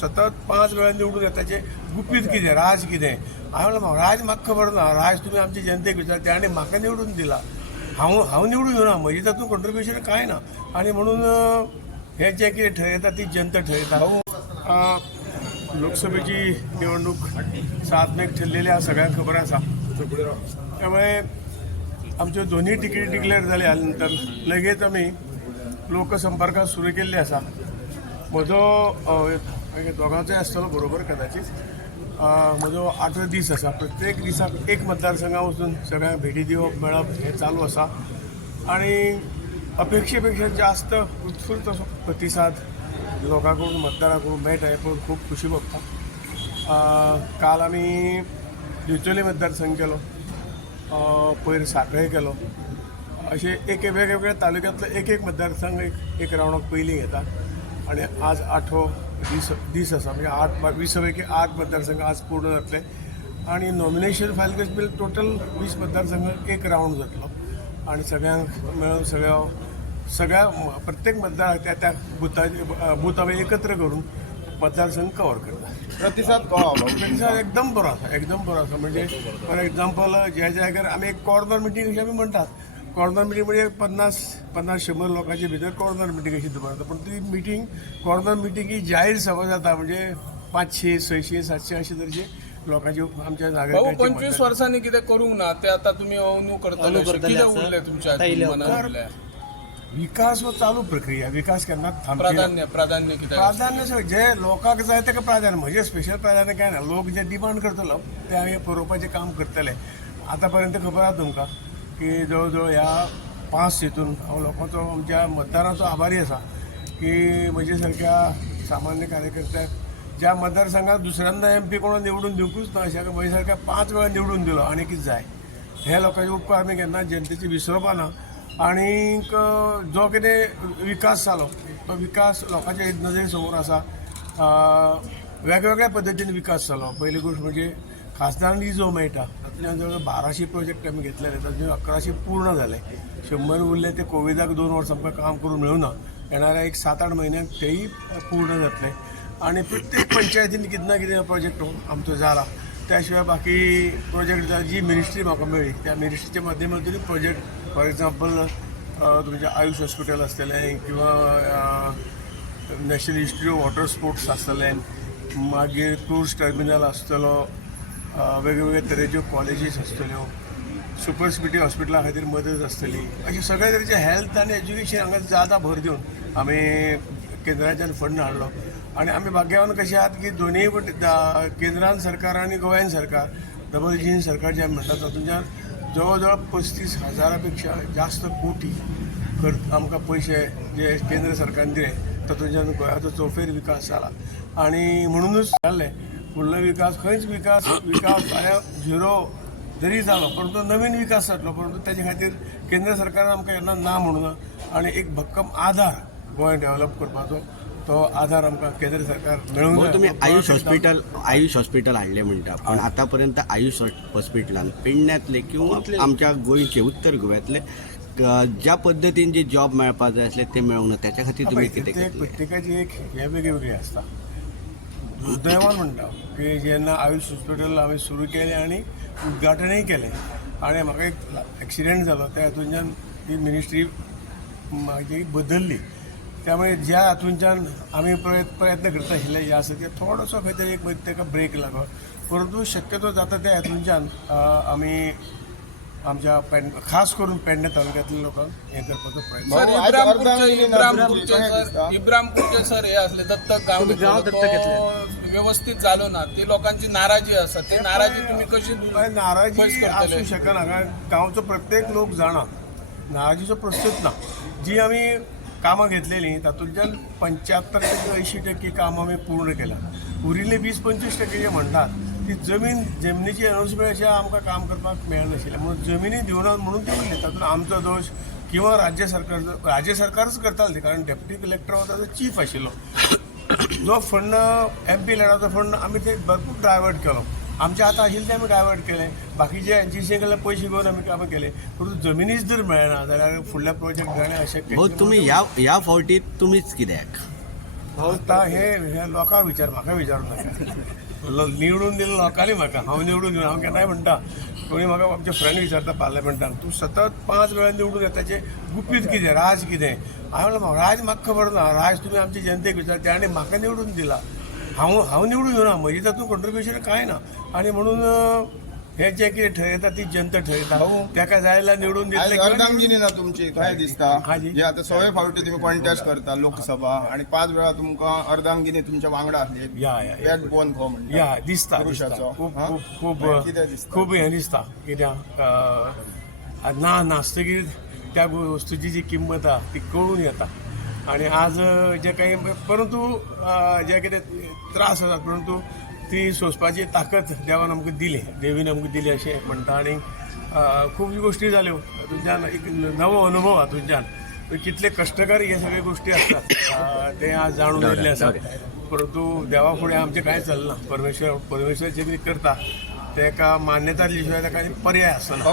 सतत पांच वेळा निवडून येताचे गुपीत कितें राज कितें? हांवें म्हणलें राज म्हाका खबर ना राज तुमी आमच्या जनतेक विचार आनी म्हाका निवडून दिला. हांव हांव निवडून येवना म्हजी तातूंत कंट्रिब्युशन कांय ना? म्हणजे आनी म्हणून हे जे कितें ठरयता ती जनता ठरयता हांव लोकसभेची निवडणूक सात मेक ठरलेली आसा सगळ्यांक खबर आसा त्यामुळे आमच्यो दोन्ही तिकेटी डिक्लेअर जाल्या नंतर लगेच आमी लोकसंपर्क सुरू केल्ली आसा म्हजो मागीर दोगांचोय आसतलो बरोबर कदाचित. म्हजो आठवो दीस आसा प्रत्येक दिसाक एक मतदारसंघा वचून सगळ्यांक भेटी दिवप मेळप हें चालू आसा आणि अपेक्षेपेक्षा जास्त उत्स्फूर्त असो प्रतिसाद लोकांकडून मतदाराकडून मेळटा हें पळोवन खूब खुशी भोगता काल आमी दिवचोली मतदारसंघ केलो. पयर सांखळे केलो. असे एक वेगवेगळ्या तालुक्यांतलो एक एक मतदारसंघ एक एक रावणाक पयलीं घेता आणि आज आठवो दीस दीस आसा म्हणजे आठ वीस पैकी आठ मतदारसंघ आज पूर्ण जातले आणि नॉमिनेशन फायल करचे टोटल वीस मतदारसंघ एक रावंड जातलो आणि सगळ्यांक मेळून सगळ्या सगळ्या प्रत्येक मतदार त्या त्या बुथाचे बूथ आमी एकत्र करून मतदारसंघ कव्हर करता प्रतिसाद प्रतिसाद एकदम बरो आसा एकदम बरो आसा म्हणजे फॉर एक्झाम्पल ज्या जाग्यार आमी एक कॉर्नर मिटींग अशी आमी म्हणटात कॉर्नर मिटींग म्हणजे पन्नास पन्नास शंबर लोकांच्या भितर कॉर्नर मिटींग अशी दवरता पूण ती मिटींग कॉर्नर मिटींग ही जाहीर सभा जाता म्हणजे पांचशे सयशे सातशे अशे तरेचे लोकांचे आमच्या भाऊ नागरिकांचे पंचवीस. वर्षांनी कितें करूंक ना ते आता तुम्ही अनु करतले कितें उरले तुमच्या मनात? उरले विकास हो चालू प्रक्रिया विकास केन्ना थांबची. प्राधान्य प्राधान्य कितें प्राधान्य जे लोकांक जाय तेका प्राधान्य म्हणजे स्पेशल प्राधान्य काय ना लोक जे डिमांड करतलो ते आमी पुरोवपाचें काम करतले. आतां पर्यंत खबर आहा तुमकां? की जवळ जवळ ह्या पांच सीतून हांव लोकांचो आमच्या मतदारांचो आभारी आसा की म्हजे सारक्या सामान्य कार्यकर्त्याक ज्या मतदारसंघात दुसऱ्यांदा एम पी कोणा निवडून दिवंकूच ना अशा म्हजे सारक्या पांच वेळा निवडून दिलो आनी कितें जाय हे लोकांचे उपकार आमी केन्ना जनतेची विसरपाना आनीक जो कितें विकास जालो तो विकास लोकांच्या नजरे समोर आसा वेगवेगळ्या पद्दतीन विकास जालो पहिली गोश्ट म्हणजे खासदारांनी जो मेळटा तातूंतल्यान जवळ बाराशे प्रोजेक्ट आमी घेतलेले तातूंत अकराशे पूर्ण जाले शंबर उरले ते कोविडाक दोन वर्सां आमकां काम करून मेळूना येणाऱ्या एक सात आठ म्हयन्याक तेही पूर्ण जातले आणि प्रत्येक पंचायतीन कितें ना कितें प्रोजेक्ट आमचो जाला त्या शिवाय बाकी प्रोजेक्ट जी मिनिस्ट्री म्हाका मेळ्ळी त्या मिनिस्ट्रीच्या माध्यमातून प्रोजेक्ट फॉर एक्झाम्पल तुमचें आयुष हॉस्पिटल आसतलें किंवा national institute of water sports आसतलें मागीर क्रूज टर्मिनल आसतलो वेगवेगळे वेगवेगळ्या तरेच्यो कॉलेजीस आसतल्यो सुपर स्पेशलिटी हॉस्पिटला खातीर मदत आसतली अशें सगळे तरेचे हेल्थ आनी एज्युकेशन हांगा जादा भर दिवन आमी केंद्राच्यान फंड हाडलो आनी आमी भाग्यवान कशें आहात की दोनूय केंद्रान सरकार आनी गोंयान सरकार डबल इंजीन सरकार जे आमी म्हणटात तातूंतल्यान जवळ जवळ पस्तीस हजारा पेक्षा जास्त कोटी कर आमकां पयशे जे केंद्र सरकारान दिले तातूंतल्यान गोंयाचो चौफेर विकास जाला आनी म्हणूनच जाल्लें फुडलो विकास खंयच विकास विकास फाल्यां झिरो जरी जालो परंतु नवीन विकास जातलो परंतु त्याच्या खातीर केंद्र सरकारान आमकां केन्ना ना म्हणूं ना आनी एक भक्कम आधार गोंय डेव्हलप करपाचो तो आधार आमकां केंद्र सरकार मेळूंक हो जाय. तुम्ही तो आयुष हॉस्पिटल आयुष हॉस्पिटल हाडले म्हणटा पण आतापर्यंत आयुष हॉस्पिटलान पेडण्यातले किंवा आमच्या गोंयचे उत्तर गोव्यातले ज्या पद्दतीन जे जॉब मेळपाक जाय आसले ते मेळूंक ना त्याच्या खातीर तुम्ही कितें प्रत्येकाची एक हे वेगळी वेगळी आसता दुर्दैवान म्हणटा की जेन्ना आयुष हॉस्पिटल हांवें सुरू केलें आनी उद्घाटनय केलें. आनी म्हाका एक एक्सिडेंट जालो त्या हातूंतल्यान ती मिनिस्ट्री म्हाजी बदलली त्यामुळे ज्या हातूंतल्यान आमी प्रयत्न प्रयत्न करता आशिल्ले जे आसा ते थोडोसो खंय तरी एक ताका ब्रेक लागलो. परंतु शक्यतो जाता त्या हातूंतल्यान आमी आमच्या पेड खास करून पेडणे तालुक्यांतल्या लोकांक हें करपाचो प्रयत्न सर इब्रामपूरचे सर. इब्रामपूरचे सर हे असले दत्तक गाव तो व्यवस्थित झालो ना. ती लोकांची नाराजी आसा ती नाराजी तुम्ही कशी नाराजी? असू शकना कारण गांवचो प्रत्येक लोक जाणा नाराजीचो प्रश्नच ना. जी आमी कामां घेतलेलीं तातूंतल्यान पंच्याहत्तर टक्के अंयशीं टक्के कामां आमी पूर्ण केल्या. उरिल्ले वीस पंचवीस टक्के जे म्हणटात ती जमीन जमनीची अशें आमकां काम करपाक मेळनाशिल्लें म्हणून जमिनी दिवना म्हणून ती उरली. तातूंत आमचो दोश किंवा राज्य सरकारचो राज्य सरकारच करताले ते. कारण डेप्युटी कलेक्टर हो ताचो चीफ आशिल्लो. जो फंड एम पी लॅडाचो फंड आमी ते भरपूर डायवर्ट केलो. आमचे आतां आशिल्ले ते आमी डायवर्ट केले. बाकीचे एनजीसी कडल्यान पयशे घेवन आमी कामां केले. परंतु जमिनीच जर मेळना जाल्यार फुडल्या प्रोजेक्ट जाणे अशक्य हो तुम्ही या या फावटीत तुम्हीच कित्याक? आता हे लोकांक विचार म्हाका विचारू नाका. निवडून दिलं लोकांनी म्हाका हांव निवडून दिलो. हांव केन्नाय म्हणटा कोणी म्हाका आमचे फ्रेंड विचारता पार्लमेंटान तूं सतत पांच वेळा निवडून येताचे गुपीत कितें राज कितें? हांवें म्हणलें राज म्हाका खबर ना. राज तुमी आमच्या जनतेक विचार आनी म्हाका निवडून दिला. हांव हांव निवडून येवना म्हजी तातूंत कंट्रिब्युशन कांय ना. म्हणजे आनी म्हणून हे जे कितें ठरयता ती जनता ठरयता ताका जाय जाल्यार निवडून अर्धांगिनी ना तुमची काय दिसता. जे. आता सगळे फावटी तुम्ही कॉन्टेस्ट करता लोकसभा आणि पाच वेळा तुमका अर्धांगिनी तुमच्या वांगडा असली या या. बॅकबोन म्हणटा या दिसता. खूब हा? खूब खूब हें दिसता? कित्याक ना नासतकीर त्या वस्तूची जी किंमत आहा ती कळून येता. आणि आज जे काही परंतु जे कितें त्रास जातात परंतु ती सोंसपाची ताकद देवान आमकां दिली. देवीन आमकां दिली अशें म्हणटा आनी खूब गोश्टी जाल्यो. हातूंतल्यान एक नवो अनुभव हातूंतल्यान कितले कश्टकारी हे सगळे गोष्टी असतात ते आज जाणून येयल्ले आसात. परंतु देवा फुडें आमचें कांय चलना? परमेश्वर परमेश्वर जे कितें करता तेका मान्यता दिले शिवाय ताका पर्याय आसना.